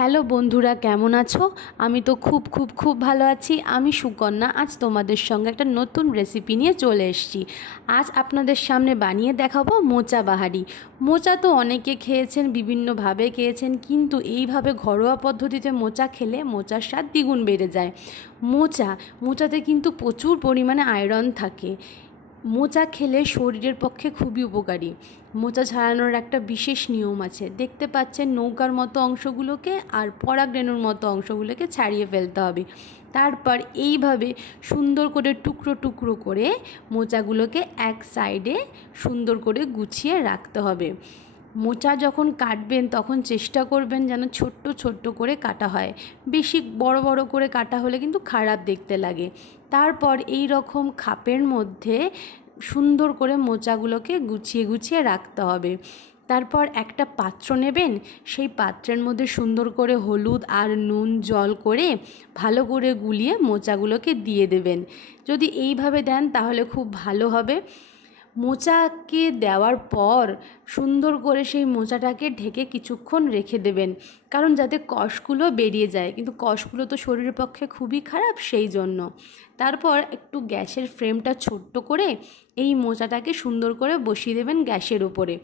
Hello বন্ধুরা, কেমন আছো? আমি তো খুব ভালো আছি। আমি সুকন্যা আজ তোমাদের সঙ্গে একটা নতুন রেসিপি নিয়ে চলে এসেছি। আজ আপনাদের সামনে বানিয়ে দেখাবো মোচা বাহারি। মোচা তো অনেকে খেয়েছেন, বিভিন্নভাবে খেয়েছেন, কিন্তু এইভাবে ঘরোয়া পদ্ধতিতে মোচা খেলে মোচার স্বাদ দ্বিগুণ বেড়ে যায়। মোচাতে কিন্তু প্রচুর পরিমাণে আয়রন থাকে। মোচা খেলে শরীরের পক্ষে খুবই উপকারী। মোচা ছাড়ানোর একটা বিশেষ নিয়ম আছে। দেখতে পাচ্ছেন নৌকার মতো অংশগুলোকে আর পরাগরেণুর মতো অংশগুলোকে ছাড়িয়ে ফেলতে হবে। তারপর এইভাবে সুন্দর করে টুকরো টুকরো করে মোচাগুলোকে এক সাইডে সুন্দর করে গুছিয়ে রাখতে হবে। মোচা যখন কাটবেন তখন চেষ্টা করবেন যেন ছোট্ট ছোট্ট করে কাটা হয়। বেশি বড় বড় করে কাটা হলে কিন্তু খারাপ দেখতে লাগে। তারপর এই রকম খাপের মধ্যে সুন্দর করে মোচাগুলোকে গুছিয়ে গুছিয়ে রাখতে হবে। তারপর একটা পাত্র নেবেন, সেই পাত্রের মধ্যে সুন্দর করে হলুদ আর নুন জল করে ভালো করে গুলিয়ে মোচাগুলোকে দিয়ে দেবেন। যদি এইভাবে দেন তাহলে খুব ভালো হবে। মোচাকে দেওয়ার পর সুন্দর করে সেই মোচাটাকে ঢেকে কিছুক্ষণ রেখে দেবেন, কারণ যাতে কষগুলো বেরিয়ে যায়, কিন্তু কষগুলো তো শরীরের পক্ষে খুবই খারাপ, সেই জন্য। তারপর একটু গ্যাসের ফ্লেমটা ছোট্ট করে এই মোচাটাকে সুন্দর করে বসিয়ে দেবেন গ্যাসের ওপরে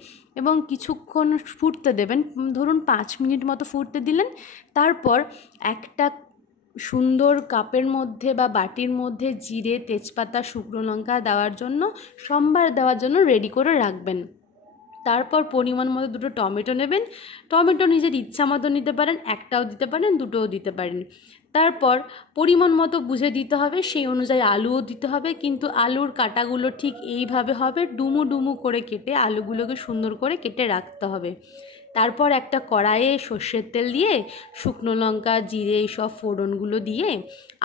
এবং কিছুক্ষণ ফুটতে দেবেন। ধরুন 5 মিনিট মতো ফুটতে দিলেন। তারপর একটা সুন্দর কাপের মধ্যে বা বাটির মধ্যে জিরে, তেজপাতা, শুকনো লঙ্কা সম্বার দেওয়ার জন্য রেডি করে রাখবেন। তারপর পরিমাণ মতো 2টো টমেটো নেবেন। টমেটো নিজের ইচ্ছা মতো নিতে পারেন, একটাও দিতে পারেন, 2টোও দিতে পারেন। তারপর পরিমাণ মতো বুঝে দিতে হবে, সেই অনুযায়ী আলুও দিতে হবে, কিন্তু আলুর কাটাগুলো ঠিক এইভাবে হবে, ডুমু ডুমু করে কেটে আলুগুলোকে সুন্দর করে কেটে রাখতে হবে। তারপর একটা কড়াইয়ে সর্ষের তেল দিয়ে শুকনো লঙ্কা, জিরে এইসব ফোড়নগুলো দিয়ে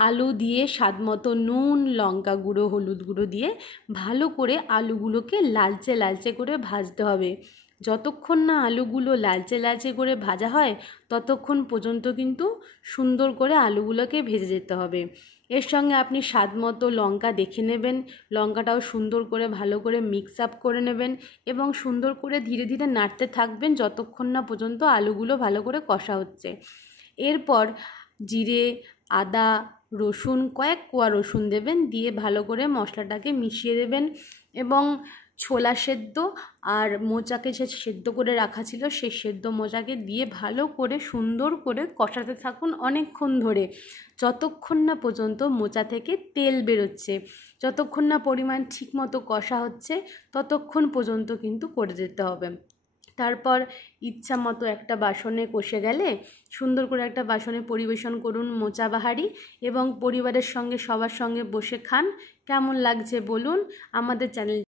আলু দিয়ে স্বাদ মতো নুন, লঙ্কা গুঁড়ো, হলুদ গুঁড়ো দিয়ে ভালো করে আলুগুলোকে লালচে লালচে করে ভাজতে হবে। যতক্ষণ না আলুগুলো লালচে লালচে করে ভাজা হয় ততক্ষণ পর্যন্ত কিন্তু সুন্দর করে আলুগুলোকে ভেজে যেতে হবে। এর সঙ্গে আপনি স্বাদ মতো লঙ্কা দেখে নেবেন, লঙ্কাটাও সুন্দর করে ভালো করে মিক্স আপ করে নেবেন এবং সুন্দর করে ধীরে ধীরে নাড়তে থাকবেন যতক্ষণ না পর্যন্ত আলুগুলো ভালো করে কষা হচ্ছে। এরপর জিরে, আদা, রসুন, কয়েক কোয়া রসুন দেবেন, দিয়ে ভালো করে মশলাটাকে মিশিয়ে দেবেন এবং ছোলা সেদ্ধ আর মোচাকে যে সেদ্ধ করে রাখা ছিল সেই সেদ্ধ মোচাকে দিয়ে ভালো করে সুন্দর করে কষাতে থাকুন অনেকক্ষণ ধরে, যতক্ষণ না পর্যন্ত মোচা থেকে তেল বেরোচ্ছে। যতক্ষণ না পরিমাণ ঠিকমতো কষা হচ্ছে ততক্ষণ পর্যন্ত কিন্তু করে যেতে হবে। তারপর ইচ্ছা মতো একটা বাসনে কষে গেলে সুন্দর করে একটা বাসনে পরিবেশন করুন মোচা বাহারি এবং পরিবারের সঙ্গে সবার সঙ্গে বসে খান। কেমন লাগছে বলুন। আমাদের চ্যানেল